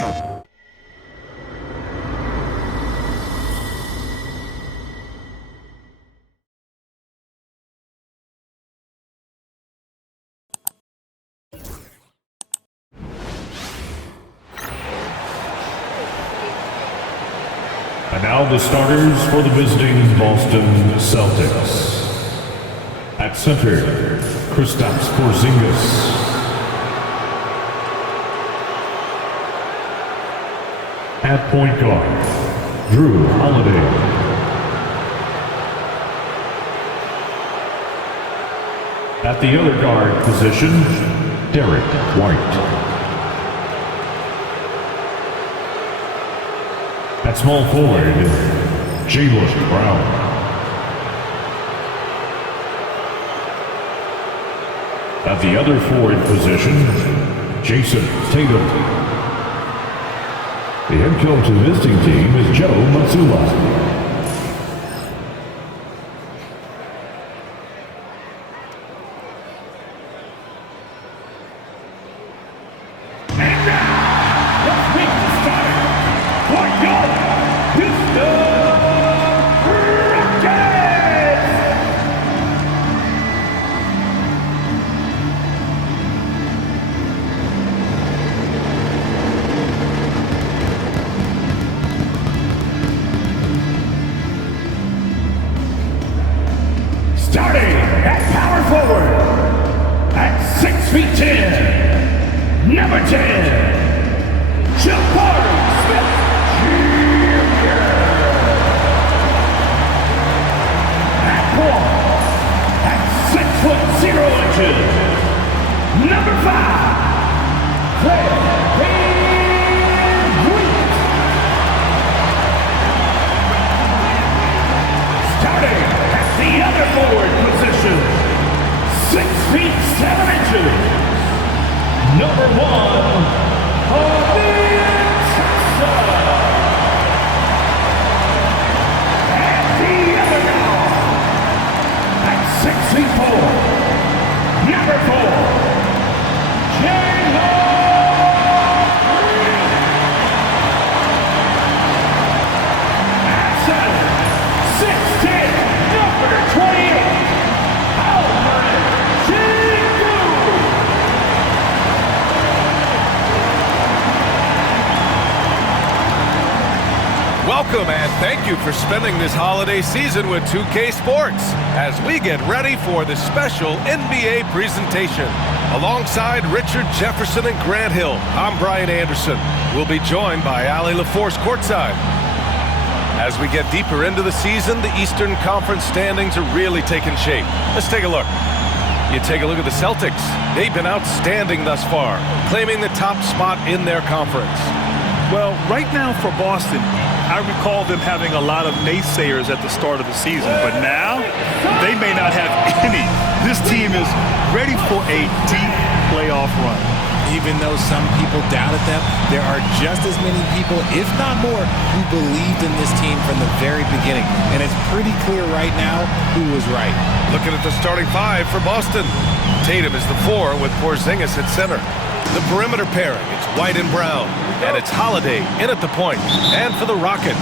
And now the starters for the visiting Boston Celtics. At center, Kristaps Porzingis. At point guard, Drew Holiday. At the other guard position, Derek White. At small forward, Jaylen Brown. At the other forward position, Jason Tatum. The head coach of the visiting team is Joe Mazzulla. Starting at power forward, at 6'10", number 10, Jabari Smith Jr. At point, at 6'0", number 5, Fred the other forward position, 6 feet 7 inches, number 1, and the other guard, at 6 feet 4, number 4, Jaylen. Welcome and thank you for spending this holiday season with 2K Sports as we get ready for the special NBA presentation. Alongside Richard Jefferson and Grant Hill, I'm Brian Anderson. We'll be joined by Allie LaForce courtside. As we get deeper into the season, the Eastern Conference standings are really taking shape. Let's take a look. You take a look at the Celtics. They've been outstanding thus far, claiming the top spot in their conference. Well, right now for Boston, I recall them having a lot of naysayers at the start of the season, but now they may not have any. This team is ready for a deep playoff run. Even though some people doubted them, there are just as many people, if not more, who believed in this team from the very beginning. And it's pretty clear right now who was right. Looking at the starting five for Boston. Tatum is the 4 with Porzingis at center. The perimeter pairing, it's White and Brown. And it's Holiday in at the point. And for the Rockets,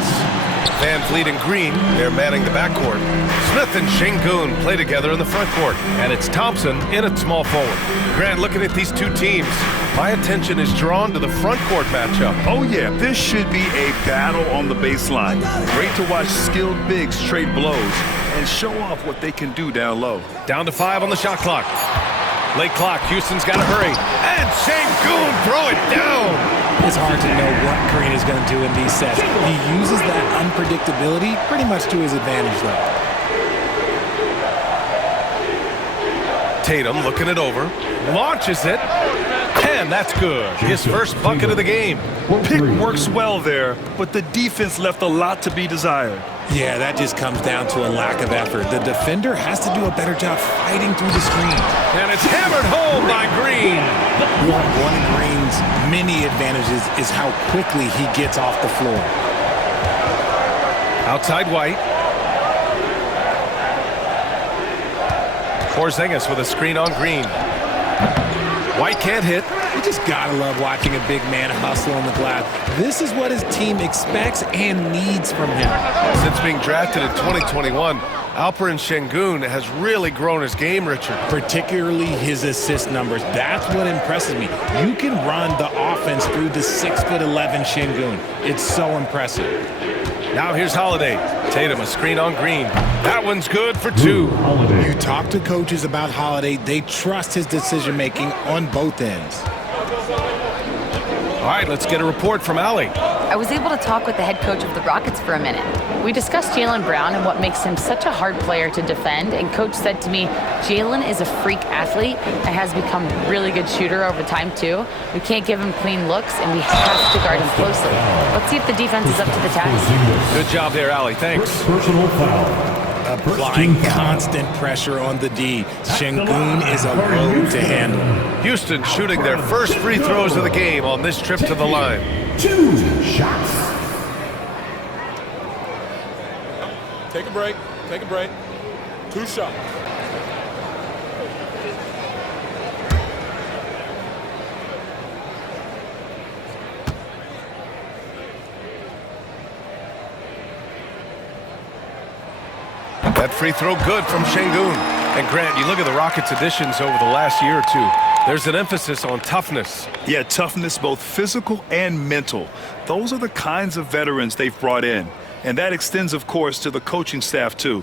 Van Vliet and Green, they're manning the backcourt. Smith and Şengün play together in the front court. And it's Thompson in at small forward. Grant, looking at these two teams, my attention is drawn to the front court matchup. Oh yeah, this should be a battle on the baseline. Great to watch skilled bigs trade blows and show off what they can do down low. Down to 5 on the shot clock. Late clock, Houston's got to hurry. And Şengün throw it down. It's hard to know what Green is going to do in these sets. He uses that unpredictability pretty much to his advantage, though. Tatum looking it over, launches it, and that's good. His first bucket of the game. Pick works well there, but the defense left a lot to be desired. Yeah, that just comes down to a lack of effort. The defender has to do a better job fighting through the screen. And it's hammered home by Green. One of Green's many advantages is how quickly he gets off the floor. Outside White. Porzingis with a screen on Green. White can't hit. You just gotta love watching a big man hustle on the glass. This is what his team expects and needs from him. Since being drafted in 2021, Alperen Şengün has really grown his game, Richard. Particularly his assist numbers. That's what impresses me. You can run the offense through the 6'11" Şengün. It's so impressive. Now here's Holiday. Tatum, a screen on Green. That one's good for two. You talk to coaches about Holiday, they trust his decision-making on both ends. All right, let's get a report from Allie. I was able to talk with the head coach of the Rockets for a minute. We discussed Jaylen Brown and what makes him such a hard player to defend, and coach said to me, Jaylen is a freak athlete and has become a really good shooter over time too. We can't give him clean looks, and we have to guard him closely. Let's see if the defense is up to the task. Good job there, Allie. Thanks. Personal foul. Applying constant pressure on the D. Şengün is a load to handle. Houston shooting their first free throws of the game on this trip to the line. 2 shots. Take a break. Take a break. 2 shots. That free throw good from Şengün. And Grant, you look at the Rockets' additions over the last year or two. There's an emphasis on toughness. Yeah, toughness, both physical and mental. Those are the kinds of veterans they've brought in. And that extends, of course, to the coaching staff, too.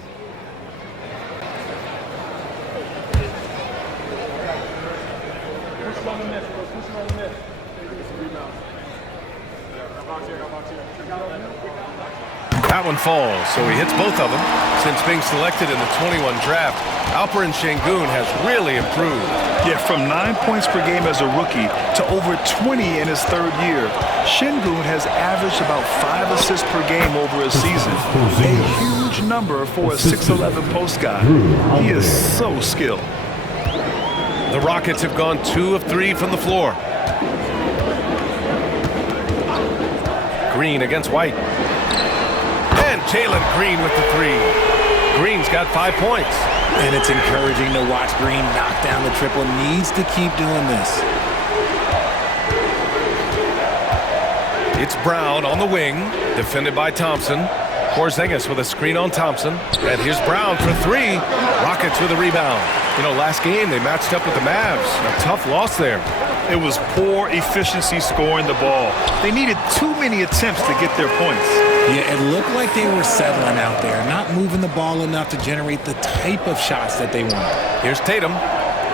That one falls, so he hits both of them. Since being selected in the 21 draft, Alperen Şengün has really improved. Yeah, from 9 points per game as a rookie to over 20 in his third year, Şengün has averaged about 5 assists per game over a season. A huge number for a 6'11" post guy. He is so skilled. The Rockets have gone 2 of 3 from the floor. Green against White. And Jalen Green with the three. Green's got 5 points. And it's encouraging to watch Green knock down the triple. Needs to keep doing this. It's Brown on the wing, defended by Thompson. Porzingis with a screen on Thompson. And here's Brown for 3. Rockets with a rebound. You know, last game they matched up with the Mavs. A tough loss there. It was poor efficiency scoring the ball. They needed too many attempts to get their points. Yeah, it looked like they were settling out there, not moving the ball enough to generate the type of shots that they want. Here's Tatum.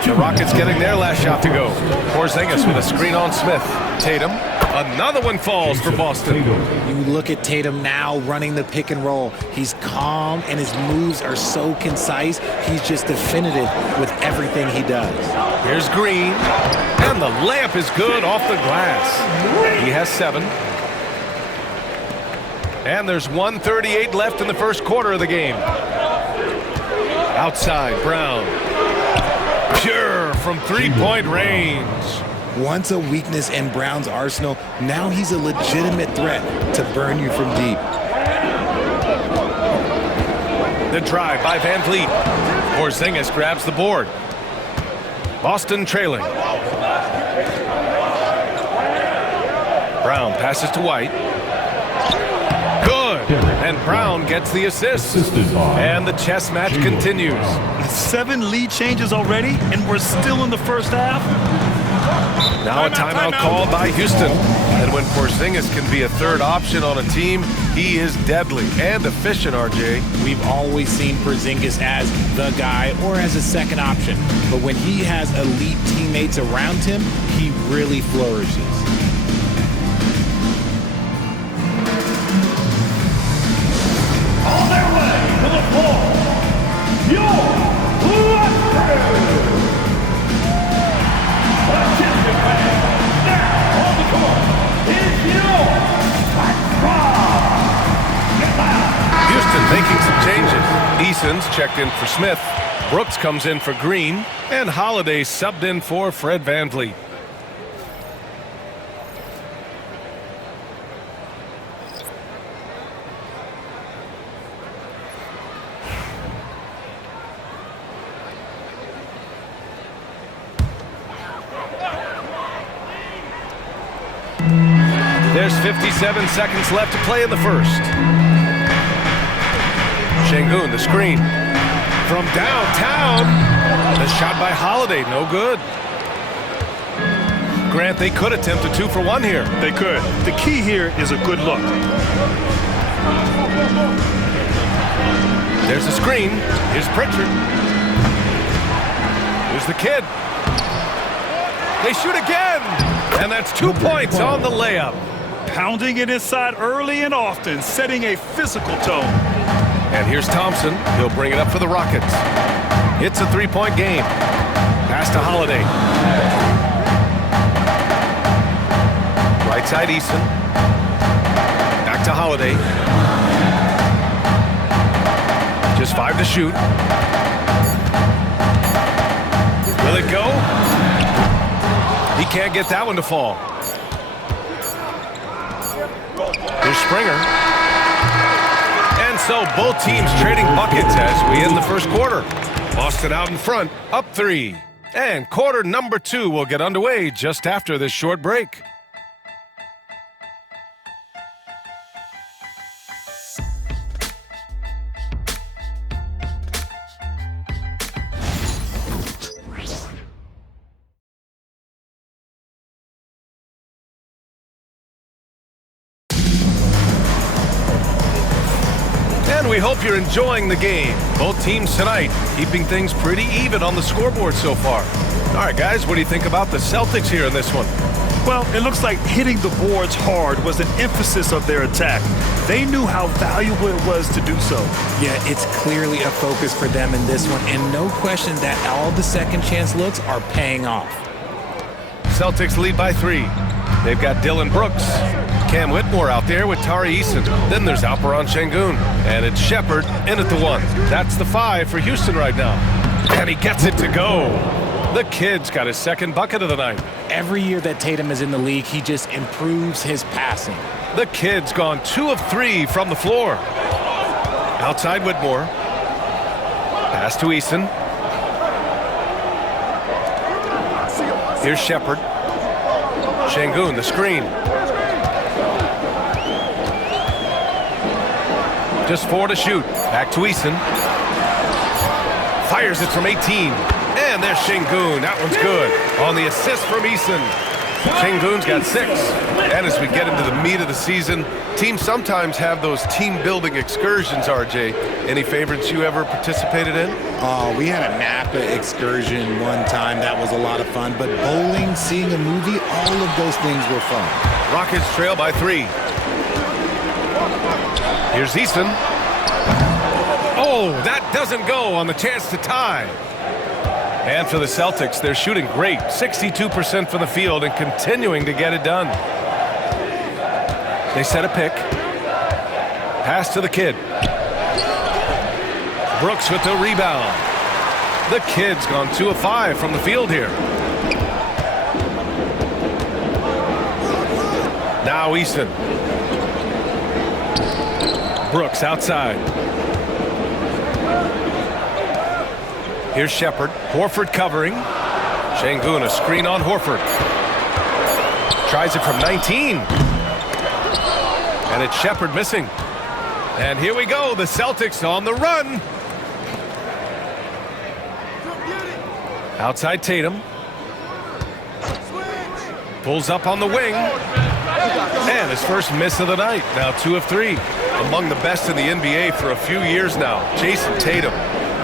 The Rockets getting their last shot to go. Porzingis with a screen on Smith. Tatum. Another one falls for Boston. You look at Tatum now running the pick and roll. He's calm and his moves are so concise. He's just definitive with everything he does. Here's Green. And the layup is good off the glass. He has 7. And there's 1:38 left in the first quarter of the game. Outside, Brown. Pure from three-point range. Once a weakness in Brown's arsenal, now he's a legitimate threat to burn you from deep. The drive by Van Vliet. Porzingis grabs the board. Boston trailing. Brown passes to White. Good. And Brown gets the assist. And the chess match continues. 7 lead changes already, and we're still in the first half. Now a timeout called by Houston. And when Porzingis can be a third option on a team, he is deadly and efficient, RJ. We've always seen Porzingis as the guy or as a second option. But when he has elite teammates around him, he really flourishes. On their way to the floor, your attention fans, now on the court is your Houston making some changes. Eason's checked in for Smith. Brooks comes in for Green. And Holiday subbed in for Fred VanVleet. There's 57 seconds left to play in the first. Şengün, the screen. From downtown, the shot by Holiday, no good. Grant, they could attempt a 2 for 1 here. They could. The key here is a good look. There's the screen. Here's Pritchard. Here's the kid. They shoot again. And that's 2 points on the layup. Pounding it inside early and often, setting a physical tone. And here's Thompson. He'll bring it up for the Rockets. It's a 3-point game. Pass to Holiday. Right side, Eason. Back to Holiday. Just 5 to shoot. Will it go? He can't get that one to fall. Here's Springer. And so both teams trading buckets as we end the first quarter. Boston out in front, up 3. And quarter number 2 will get underway just after this short break. We hope you're enjoying the game. Both teams tonight keeping things pretty even on the scoreboard so far. All right, guys, what do you think about the Celtics here in this one? Well, it looks like hitting the boards hard was an emphasis of their attack. They knew how valuable it was to do so. Yeah, it's clearly a focus for them in this one, and no question that all the second chance looks are paying off. Celtics lead by 3. They've got Dylan Brooks. Cam Whitmore out there with Tari Eason. Then there's Alperen Şengün. And it's Shepard in at the 1. That's the 5 for Houston right now. And he gets it to go. The kid's got his second bucket of the night. Every year that Tatum is in the league, he just improves his passing. The kid's gone 2 of 3 from the floor. Outside Whitmore. Pass to Eason. Here's Shepard. Şengün, the screen. Just 4 to shoot. Back to Eason. Fires it from 18. And there's Şengün. That one's good. On the assist from Eason. Şengün's got 6. And as we get into the meat of the season, teams sometimes have those team-building excursions, RJ. Any favorites you ever participated in? Oh, we had a Napa excursion one time. That was a lot of fun. But bowling, seeing a movie, all of those things were fun. Rockets trail by 3. Here's Eason. Oh, that doesn't go on the chance to tie. And for the Celtics, they're shooting great. 62% from the field and continuing to get it done. They set a pick. Pass to the kid. Brooks with the rebound. The kid's gone 2 of 5 from the field here. Now Eason. Brooks outside. Here's Shepard. Horford covering. Şengün, a screen on Horford. Tries it from 19. And it's Shepard missing. And here we go. The Celtics on the run. Outside Tatum. Pulls up on the wing. And his first miss of the night. Now 2 of 3. Among the best in the NBA for a few years now. Jason Tatum.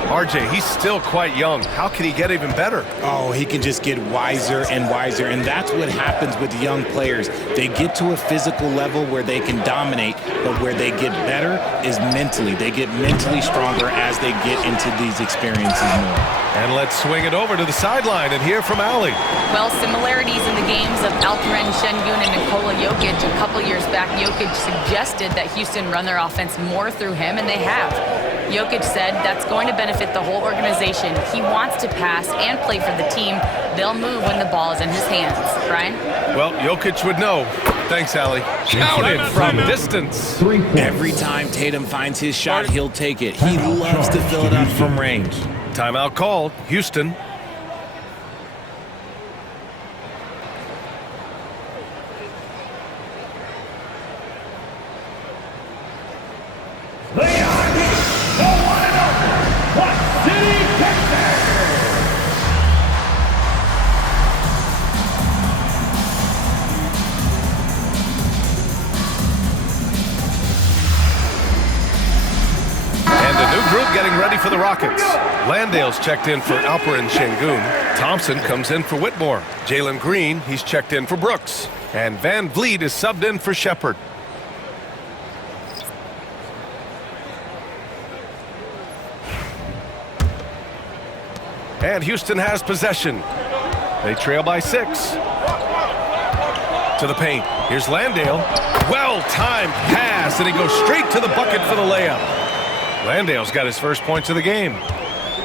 RJ, he's still quite young. How can he get even better? Oh, he can just get wiser and wiser, and that's what happens with young players. They get to a physical level where they can dominate, but where they get better is mentally. They get mentally stronger as they get into these experiences more. And let's swing it over to the sideline and hear from Allie. Well, similarities in the games of Alperen Şengün and Nikola Jokic. A couple years back, Jokic suggested that Houston run their offense more through him, and they have. Jokic said that's going to benefit the whole organization. He wants to pass and play for the team. They'll move when the ball is in his hands. Brian? Well, Jokic would know. Thanks, Allie. Counted from distance. Every time Tatum finds his shot, he'll take it. He loves to fill it up from range. Timeout called. Houston. getting ready for the Rockets. Landale's checked in for Alperen Şengün. Thompson comes in for Whitmore. Jalen Green, he's checked in for Brooks. And Van Vliet is subbed in for Shepard. And Houston has possession. They trail by 6. To the paint. Here's Landale. Well-timed pass, and he goes straight to the bucket for the layup. Landale's got his first points of the game.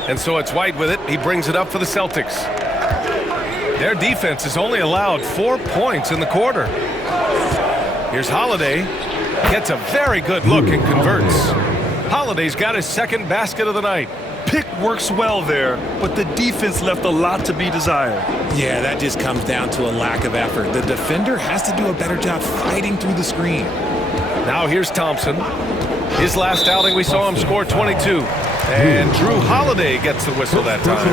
And so it's White with it. He brings it up for the Celtics. Their defense has only allowed 4 points in the quarter. Here's Holiday. Gets a very good look and converts. Holiday's got his second basket of the night. Pick works well there, but the defense left a lot to be desired. Yeah, that just comes down to a lack of effort. The defender has to do a better job fighting through the screen. Now here's Thompson. His last outing, we saw him score 22. And Drew Holiday gets the whistle that time.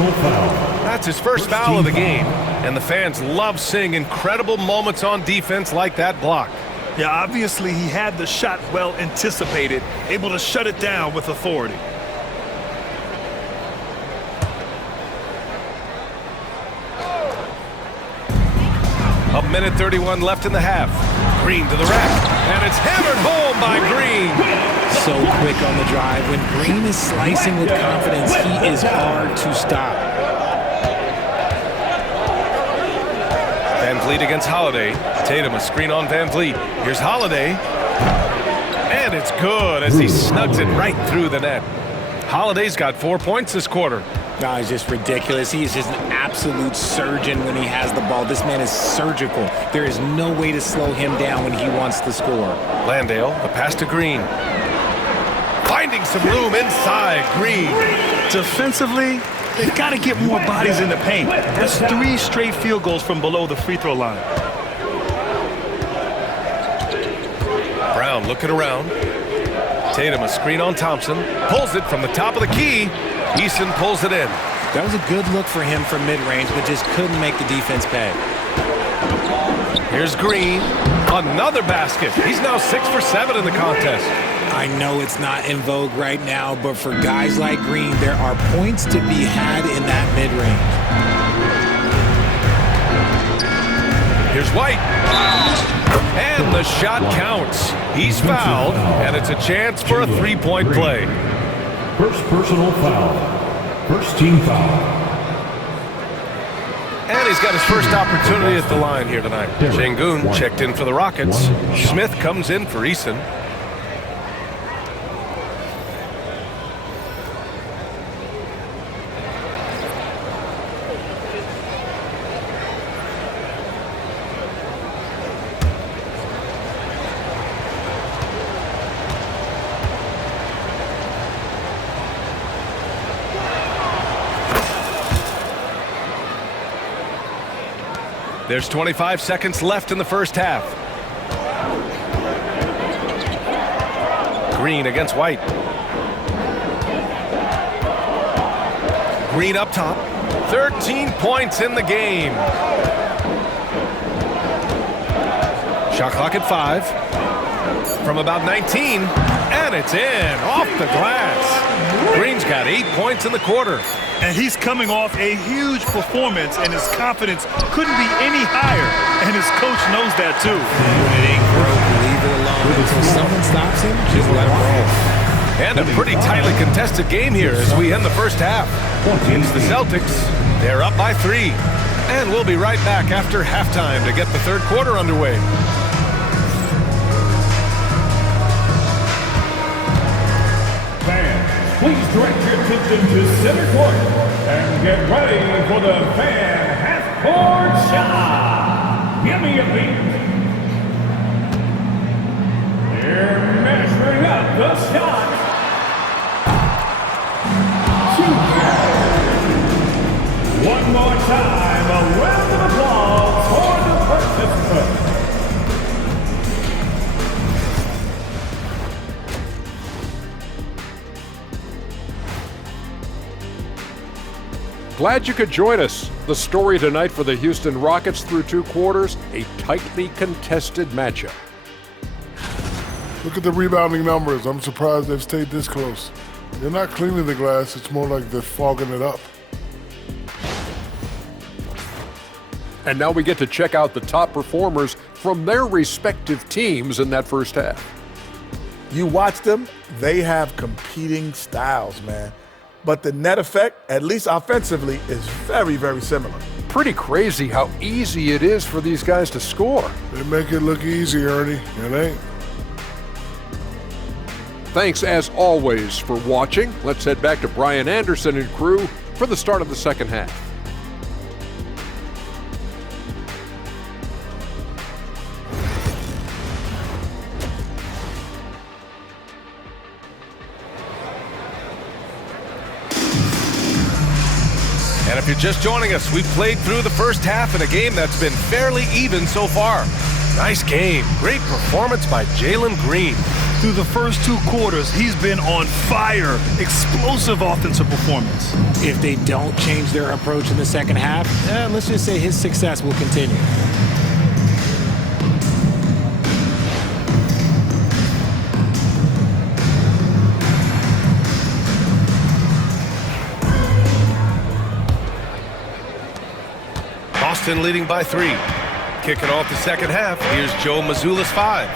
That's his first foul of the game. And the fans love seeing incredible moments on defense like that block. Yeah, obviously he had the shot well anticipated, able to shut it down with authority. A minute 31 left in the half. Green to the rack, and it's hammered home by Green. So quick on the drive. When Green is slicing with confidence, he is hard to stop. Van Vliet against Holiday. Tatum a screen on Van Vliet. Here's Holiday. And it's good as he snugs it right through the net. Holiday's got 4 points this quarter. No, it's just ridiculous. He is just an absolute surgeon when he has the ball. This man is surgical. There is no way to slow him down when he wants to score. Landale, the pass to Green. Finding some room inside. Green. Defensively, they've got to get more bodies in the paint. That's 3 straight field goals from below the free throw line. Brown looking around. Tatum a screen on Thompson. Pulls it from the top of the key. Eason pulls it in. That was a good look for him from mid-range, but just couldn't make the defense pay. Here's Green. Another basket. He's now 6 for 7 in the contest. I know it's not in vogue right now, but for guys like Green, there are points to be had in that mid-range. Here's White. And the shot counts. He's fouled, and it's a chance for a three-point play. First personal foul. First team foul. And he's got his first opportunity at the line here tonight. Şengün checked in for the Rockets. Smith comes in for Eason. There's 25 seconds left in the first half. Green against White. Green up top. 13 points in the game. Shot clock at 5. From about 19. And it's in. Off the glass. Green's got 8 points in the quarter. And he's coming off a huge performance, and his confidence couldn't be any higher. And his coach knows that, too. When it ain't broke, leave it alone. Until someone stops him, just let him roll. And a pretty tightly contested game here as we end the first half. It's the Celtics. They're up by 3. And we'll be right back after halftime to get the third quarter underway. Please direct your attention to center court and get ready for the fan half-court shot. Give me a beat. They're measuring up the shot. 2 One more time, a round of applause for the participants. Glad you could join us. The story tonight for the Houston Rockets through 2 quarters, a tightly contested matchup. Look at the rebounding numbers. I'm surprised they've stayed this close. They're not cleaning the glass, it's more like they're fogging it up. And now we get to check out the top performers from their respective teams in that first half. You watch them, they have competing styles, man. But the net effect, at least offensively, is very, very similar. Pretty crazy how easy it is for these guys to score. They make it look easy, Ernie. It ain't. Thanks as always for watching. Let's head back to Brian Anderson and crew for the start of the second half. And if you're just joining us, we've played through the first half in a game that's been fairly even so far. Nice game. Great performance by Jalen Green. Through the first 2 quarters, he's been on fire. Explosive offensive performance. If they don't change their approach in the second half, let's just say his success will continue. Boston leading by 3. Kicking off the second half, here's Joe Mazzulla's 5.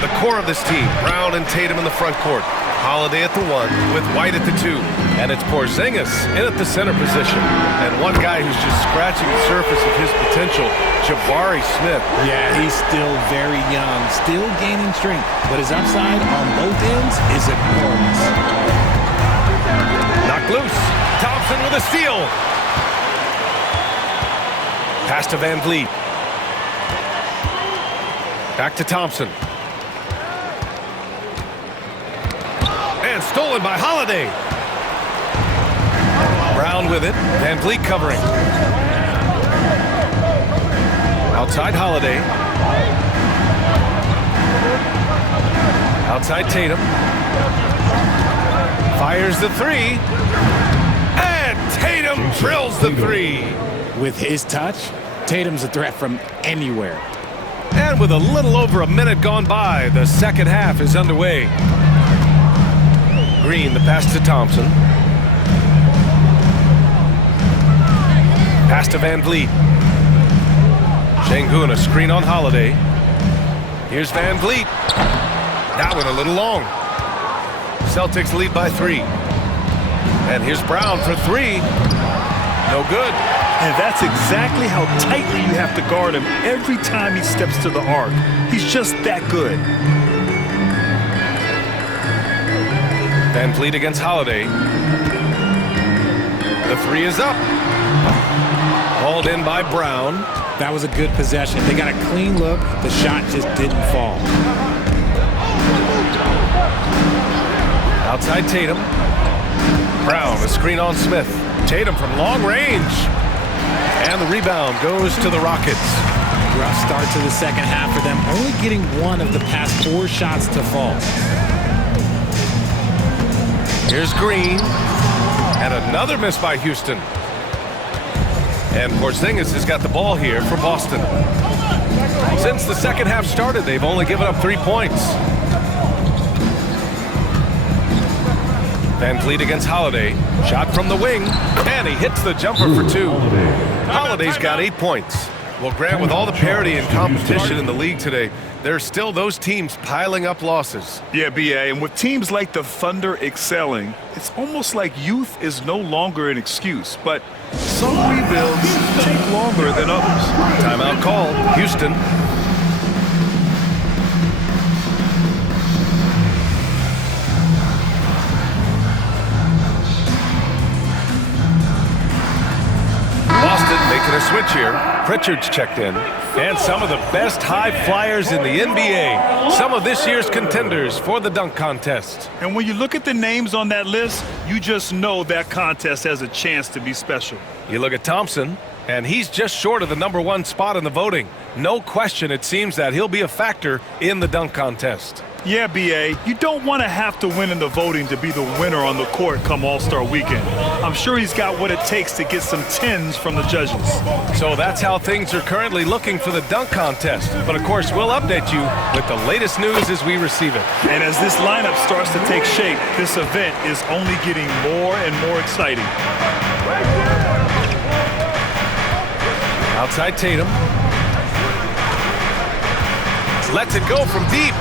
The core of this team, Brown and Tatum in the front court. Holiday at the 1, with White at the 2. And it's Porzingis in at the center position. And one guy who's just scratching the surface of his potential, Jabari Smith. Yeah, he's still very young, still gaining strength. But his upside on both ends is enormous. Knocked loose. Thompson with a steal. Pass to Van Vliet. Back to Thompson. And stolen by Holiday. Brown with it. Van Vliet covering. Outside Holiday. Outside Tatum. Fires the 3. And Tatum drills the 3. With his touch, Tatum's a threat from anywhere. And with a little over a minute gone by, the second half is underway. Green, the pass to Thompson. Pass to Van Vliet. Şengün, a screen on Holiday. Here's Van Vliet. That one a little long. Celtics lead by 3. And here's Brown for 3. No good. And that's exactly how tightly you have to guard him every time he steps to the arc. He's just that good. Van Vliet against Holiday. The 3 is up. Hauled in by Brown. That was a good possession. They got a clean look. The shot just didn't fall. Outside Tatum. Brown, a screen on Smith. Tatum from long range. And the rebound goes to the Rockets. Rough start to the second half for them, only getting 1 of the past 4 shots to fall. Here's Green. And another miss by Houston. And Porzingis has got the ball here for Boston. Since the second half started, they've only given up 3 points. Van Vliet against Holiday. Shot from the wing. And he hits the jumper for 2. Holiday's got 8 points. Well, Grant, with all the parity and competition in the league today, there are still those teams piling up losses. Yeah, B.A., and with teams like the Thunder excelling, it's almost like youth is no longer an excuse. But some rebuilds take longer than others. Timeout call. Houston. Making a switch here. Pritchard's checked in. And some of the best high flyers in the NBA. Some of this year's contenders for the dunk contest. And when you look at the names on that list, you just know that contest has a chance to be special. You look at Thompson, and he's just short of the #1 spot in the voting. No question, it seems that he'll be a factor in the dunk contest. Yeah, B.A., you don't want to have to win in the voting to be the winner on the court come All-Star Weekend. I'm sure he's got what it takes to get some 10s from the judges. So that's how things are currently looking for the dunk contest. But of course, we'll update you with the latest news as we receive it. And as this lineup starts to take shape, this event is only getting more and more exciting. Outside Tatum. Lets it go from deep.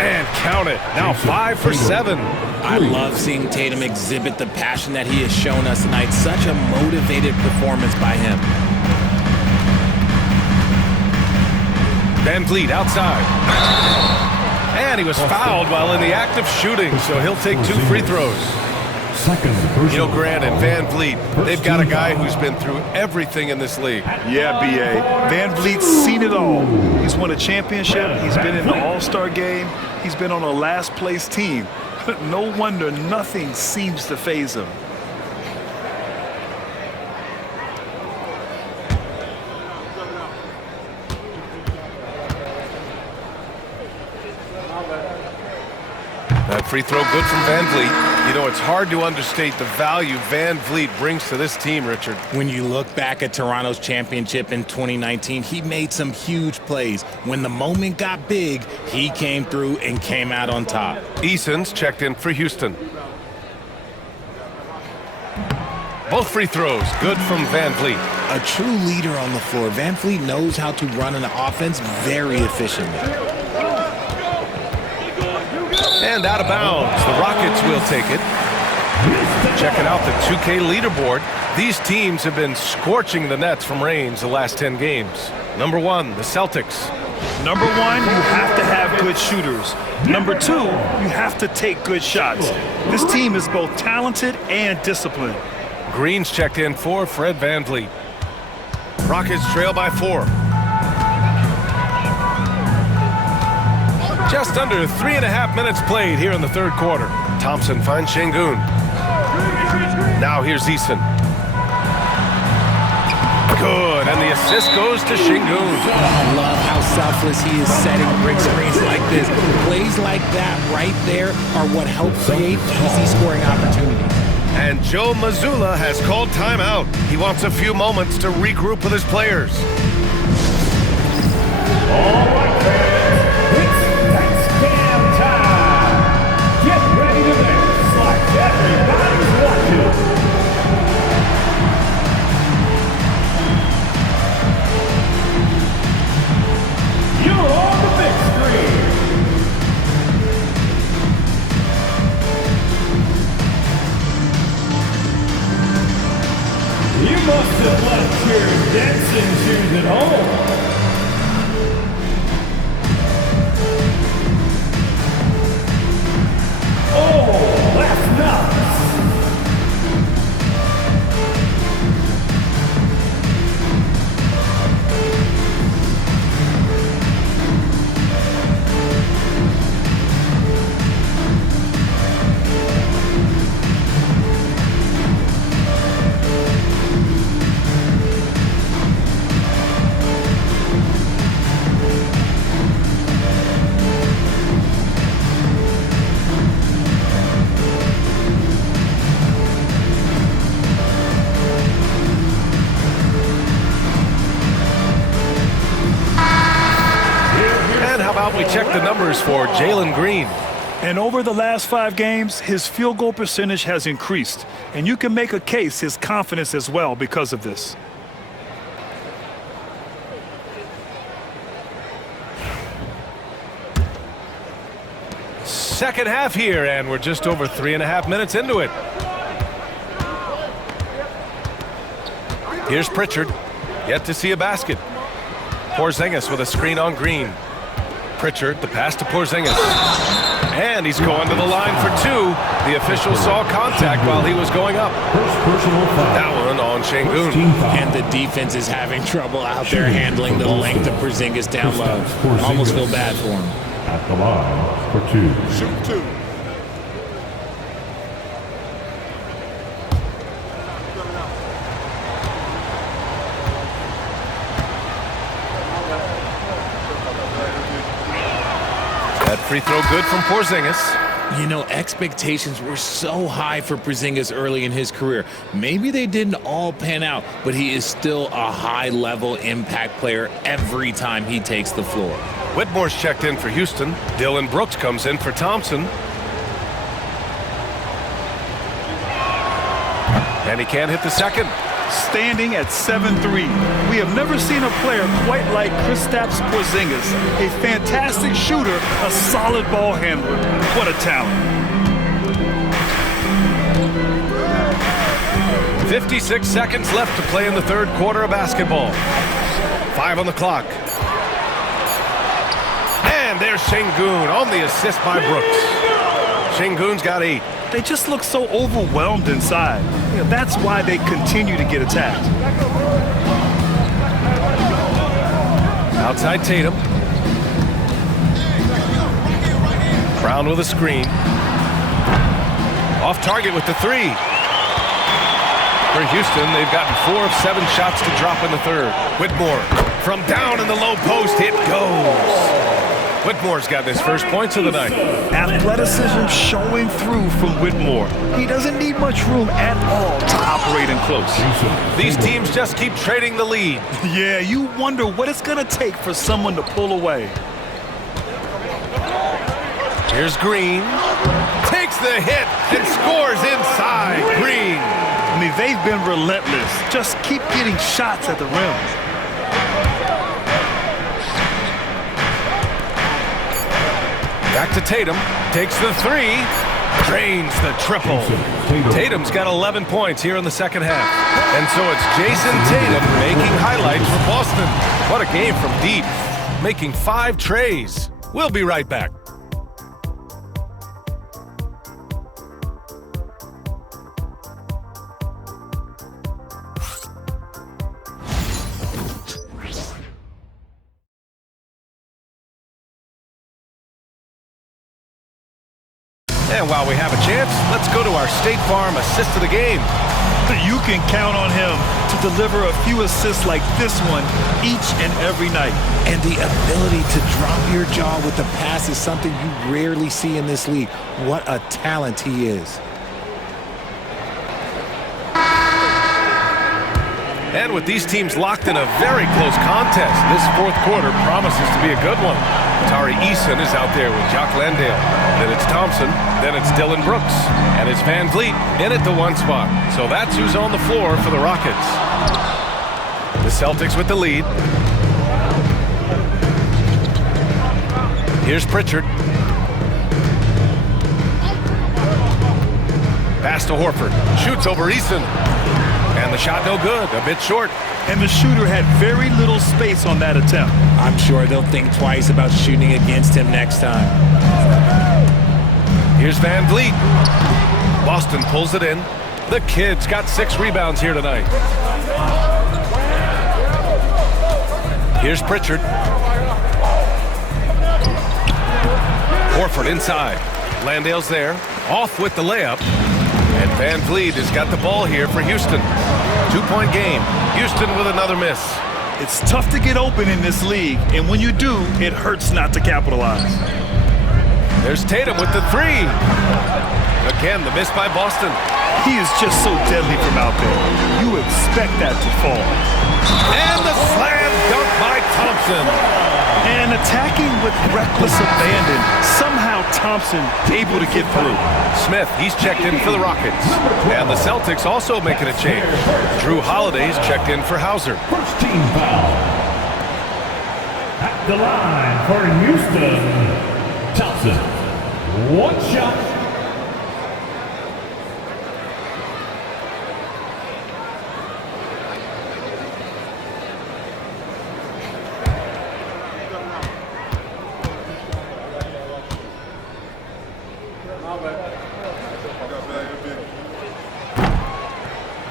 And count it. Now 5 for 7. I love seeing Tatum exhibit the passion that he has shown us tonight. Such a motivated performance by him. Van Vliet outside. And he was fouled while in the act of shooting, so he'll take 2 free throws. You know, Grant and Van Vliet, they've got a guy who's been through everything in this league. Yeah, B.A. Van Vliet's seen it all. He's won a championship. He's been in the All-Star game. He's been on a last-place team. No wonder nothing seems to faze him. That free throw good from Van Vliet. You know, it's hard to understate the value Van Vliet brings to this team, Richard. When you look back at Toronto's championship in 2019, he made some huge plays. When the moment got big, he came through and came out on top. Eason's checked in for Houston. Both free throws good from Van Vliet. A true leader on the floor. Van Vliet knows how to run an offense very efficiently. And out of bounds. The Rockets will take it. Checking out the 2K leaderboard. These teams have been scorching the nets from Reigns the last 10 games. Number 1, the Celtics. Number 1, you have to have good shooters. Number 2, you have to take good shots. This team is both talented and disciplined. Green's checked in for Fred Van Vliet. Rockets trail by 4. Just under 3.5 minutes played here in the third quarter. Thompson finds Şengün. Now here's Eason. Good, and the assist goes to Şengün. I love how selfless he is setting brick screens like this. Plays like that right there are what help create easy scoring opportunities. And Joe Mazzulla has called timeout. He wants a few moments to regroup with his players. All right, fans, it's touchdown time. Get ready to dance like everybody's watching. You're on the big screen. You must have left your dancing shoes at home. Oh, that's nuts. We check the numbers for Jalen Green. And over the last 5 games, his field goal percentage has increased. And you can make a case his confidence as well because of this. Second half here, and we're just over 3.5 minutes into it. Here's Pritchard. Yet to see a basket. Porzingis with a screen on Green. Pritchard, the pass to Porzingis. And he's going to the line for 2. The official saw contact while he was going up. That one on Şengün. And the defense is having trouble out there handling the length of Porzingis down low. Almost feel bad for him. At the line for 2. Shoot 2. Free throw good from Porzingis. You know, expectations were so high for Porzingis early in his career. Maybe they didn't all pan out, but he is still a high-level impact player every time he takes the floor. Whitmore's checked in for Houston. Dylan Brooks comes in for Thompson. And he can't hit the second. Standing at 7'3", we have never seen a player quite like Kristaps Porzingis. A fantastic shooter, a solid ball handler. What a talent. 56 seconds left to play in the third quarter of basketball. 5 on the clock. And there's Şengün on the assist by Brooks. Şengün's got 8. They just look so overwhelmed inside. That's why they continue to get attacked. Outside Tatum. Brown with a screen. Off target with the 3. For Houston, they've gotten 4 of 7 shots to drop in the third. Whitmore from down in the low post. It goes. Whitmore's got his first points of the night. Athleticism showing through from Whitmore. He doesn't need much room at all to operate in close. These teams just keep trading the lead. Yeah, you wonder what it's going to take for someone to pull away. Here's Green. Takes the hit and scores inside. Green. I mean, they've been relentless. Just keep getting shots at the rim. Back to Tatum, takes the 3, drains the triple. Tatum's got 11 points here in the second half. And so it's Jason Tatum making highlights for Boston. What a game from deep, making 5 trays. We'll be right back. And while we have a chance, let's go to our State Farm assist of the game. You can count on him to deliver a few assists like this one each and every night. And the ability to drop your jaw with the pass is something you rarely see in this league. What a talent he is. And with these teams locked in a very close contest, this fourth quarter promises to be a good one. Tari Eason is out there with Jock Landale. Then it's Thompson. Then it's Dylan Brooks. And it's Van Vliet in at the 1 spot. So that's who's on the floor for the Rockets. The Celtics with the lead. Here's Pritchard. Pass to Horford. Shoots over Eason. And the shot no good, a bit short. And the shooter had very little space on that attempt. I'm sure they'll think twice about shooting against him next time. Here's Van Vliet. Boston pulls it in. The kid's got 6 rebounds here tonight. Here's Pritchard. Horford inside. Landale's there. Off with the layup. And Van Vliet has got the ball here for Houston. 2-point game. Houston with another miss. It's tough to get open in this league, and when you do, it hurts not to capitalize. There's Tatum with the 3. Again, the miss by Boston. He is just so deadly from out there. You expect that to fall. And the slam dunk by Thompson. And attacking with reckless abandon, somehow Thompson able to get through. Smith, he's checked in for the Rockets. And the Celtics also making a change. Drew Holiday's checked in for Hauser. First team foul. At the line for Houston, Thompson. 1 shot.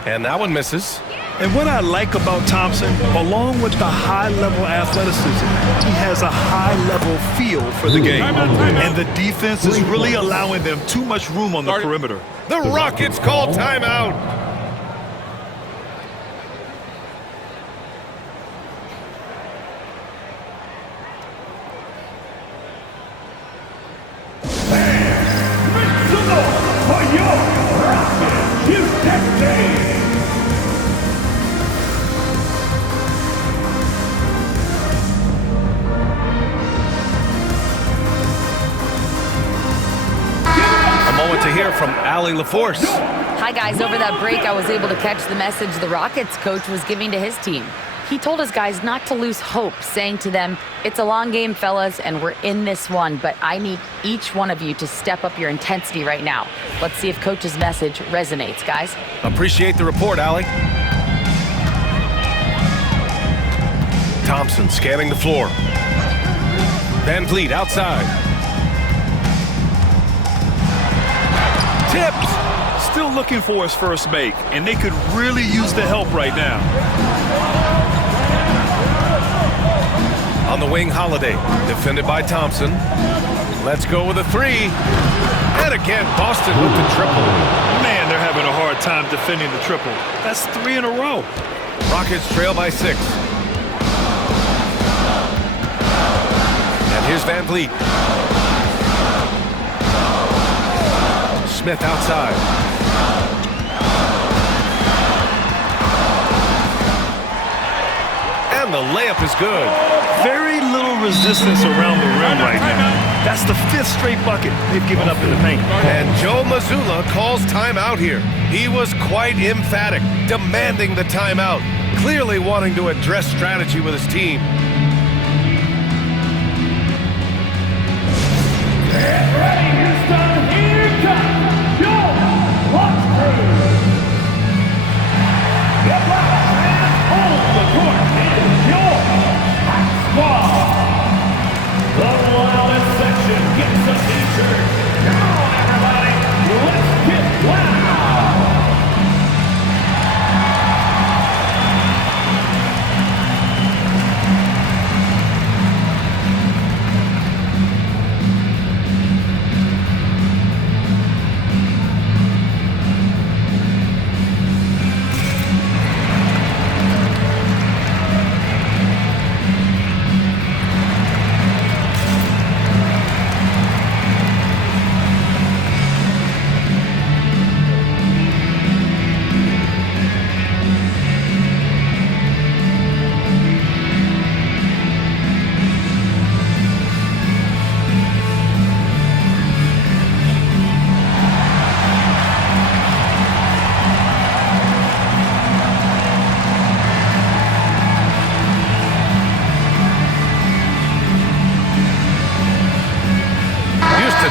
And that one misses. And what I like about Thompson, along with the high-level athleticism, he has a high-level feel for the game. And the defense is really allowing them too much room on the perimeter. The Rockets call timeout. want to hear from Allie LaForce. Hi, guys. Over that break, I was able to catch the message the Rockets coach was giving to his team. He told his guys not to lose hope, saying to them, "It's a long game, fellas, and we're in this one, but I need each one of you to step up your intensity right now." Let's see if coach's message resonates, guys. Appreciate the report, Allie. Thompson scanning the floor. Van Vliet outside. Tipped. Still looking for his first make, and they could really use the help right now. On the wing, Holiday, defended by Thompson. Let's go with a three. And again, Boston with the triple. Man, they're having a hard time defending the triple. That's 3 in a row. Rockets trail by 6. And here's Van Vliet. Smith outside. And the layup is good. Very little resistance around the rim right now. That's the 5th straight bucket they've given up in the paint. And Joe Mazzulla calls timeout here. He was quite emphatic, demanding the timeout, clearly wanting to address strategy with his team. Get ready, Houston. Here comes your Rockets. Get ready and hold the court in your squad. The loudest section gets a t-shirt. Come on, everybody. Let's get loud.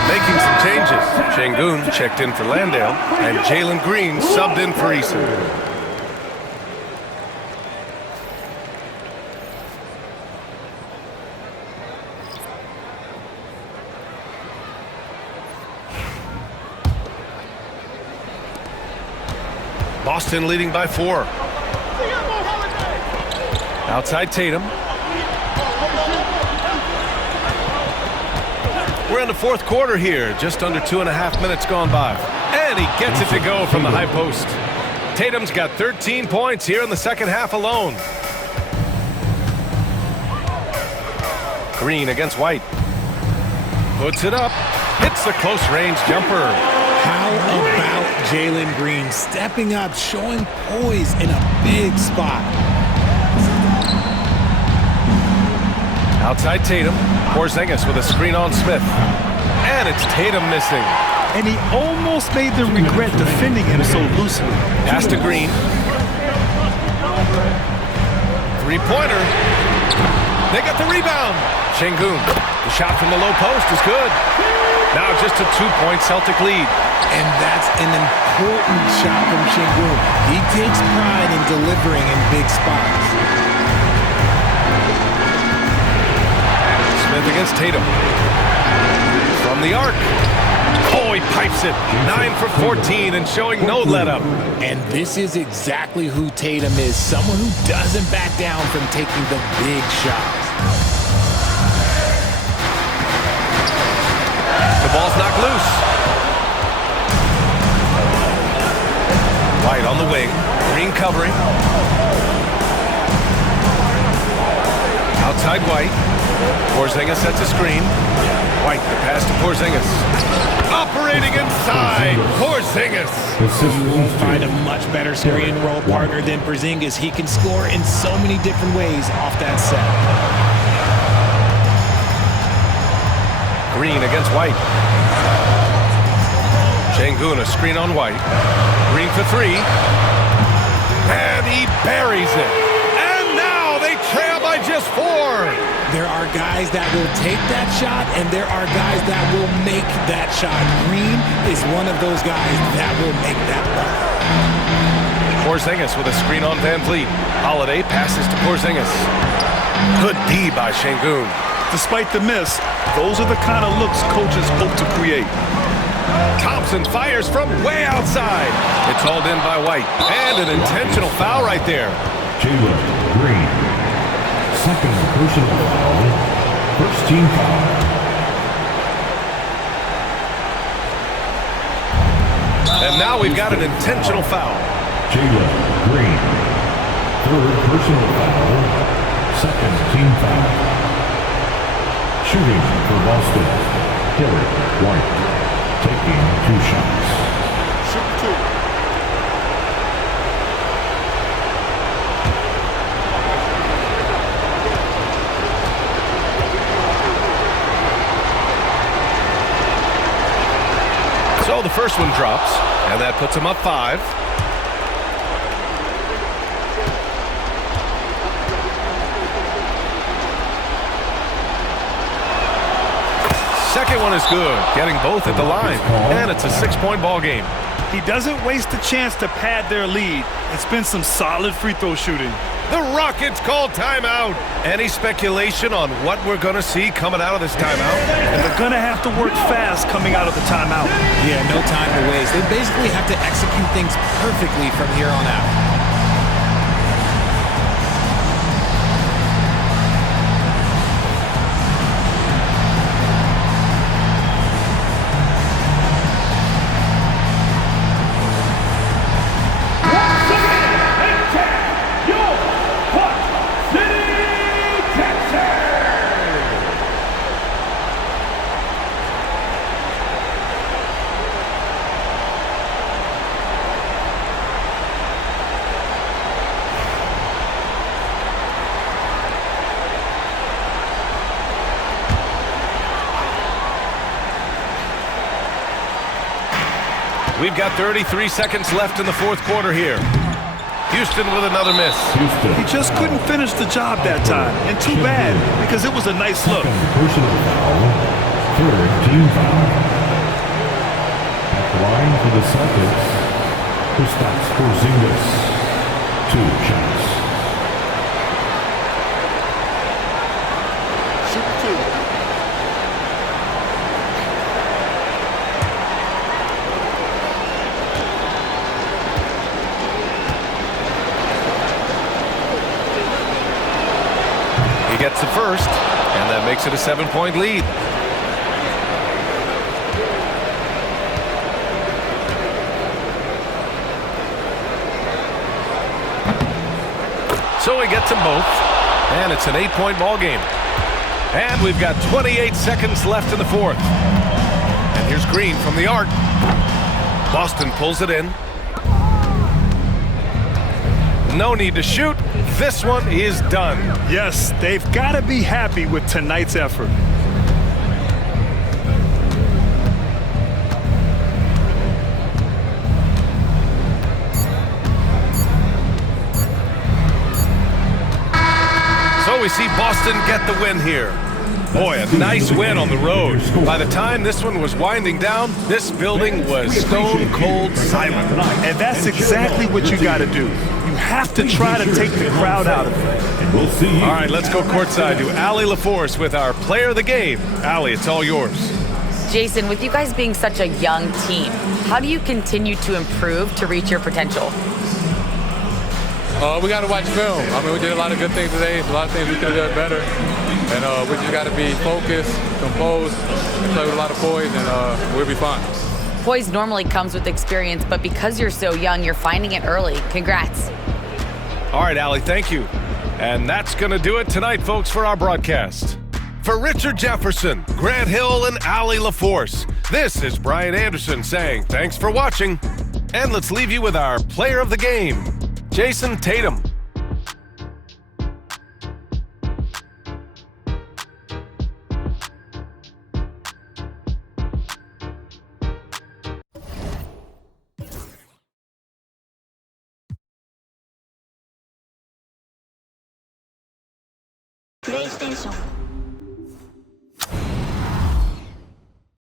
Making some changes. Şengün checked in for Landale, and Jalen Green subbed in for Eason. Boston leading by 4. Outside Tatum. We're in the 4th quarter here, just under 2.5 minutes gone by. And he gets it to go from the high post. Tatum's got 13 points here in the second half alone. Green against White. Puts it up. Hits the close range jumper. How about Jalen Green stepping up, showing poise in a big spot? Outside Tatum. Porzingis with a screen on Smith. And it's Tatum missing. And he almost made them regret defending him so loosely. Pass to Green. Three-pointer. They got the rebound. Şengün. The shot from the low post is good. Now just a 2-point Celtic lead. And that's an important shot from Şengün. He takes pride in delivering in big spots. Smith against Tatum. From the arc. Oh, he pipes it. 9 for 14 and showing no let-up. And this is exactly who Tatum is. Someone who doesn't back down from taking the big shots. The ball's knocked loose. White on the wing. Green covering. Outside White. Porzingis sets a screen. White, the pass to Porzingis. Operating inside, Porzingis. Won't find a much better screen and roll partner than Porzingis. He can score in so many different ways off that set. Green against White. Şengün, a screen on White. Green for three. And he buries it. And now they trail by just 4. There are guys that will take that shot, and there are guys that will make that shot. Green is one of those guys that will make that play. Porzingis with a screen on Van Vliet. Holiday passes to Porzingis. Good D by Şengün. Despite the miss, those are the kind of looks coaches hope to create. Thompson fires from way outside. It's hauled in by White. And an intentional foul right there. Jalen Green. Second personal foul. First team foul. And now we've got an intentional foul. Jalen Green. Third personal foul. Second team foul. Shooting for Boston. Derek White. Taking 2 shots. Shoot 2. So the first one drops, and that puts him up 5. Second one is good, getting both at the line, and it's a 6-point ball game. He doesn't waste a chance to pad their lead. It's been some solid free throw shooting. The Rockets call timeout. Any speculation on what we're going to see coming out of this timeout? And they're going to have to work fast coming out of the timeout. Yeah, no time to waste. They basically have to execute things perfectly from here on out. We've got 33 seconds left in the 4th quarter here. Houston with another miss. He just couldn't finish the job that time. And too bad, because it was a nice look. Personal foul. Third team foul. At the line for the Celtics, Kristaps Porzingis. 2 shots. Shoot 2. Gets the first, and that makes it a 7-point lead. So he gets them both, and it's an 8-point ball game. And we've got 28 seconds left in the 4th. And here's Green from the arc. Boston pulls it in. No need to shoot. This one is done. Yes, they've got to be happy with tonight's effort. So we see Boston get the win here. Boy, a nice win on the road. By the time this one was winding down, this building was stone cold silent. And that's exactly what you got to do. You have to try to take the crowd out of it. All right, let's go courtside to Allie LaForce with our player of the game. Allie, it's all yours. Jason, with you guys being such a young team, how do you continue to improve to reach your potential? We got to watch film. I mean, we did a lot of good things today. A lot of things we could have done better. And we just got to be focused, composed, and play with a lot of poise, and we'll be fine. Poise normally comes with experience, but because you're so young, you're finding it early. Congrats. All right, Allie, thank you. And that's going to do it tonight, folks, for our broadcast. For Richard Jefferson, Grant Hill, and Allie LaForce, this is Brian Anderson saying thanks for watching. And let's leave you with our player of the game, Jason Tatum. ステーション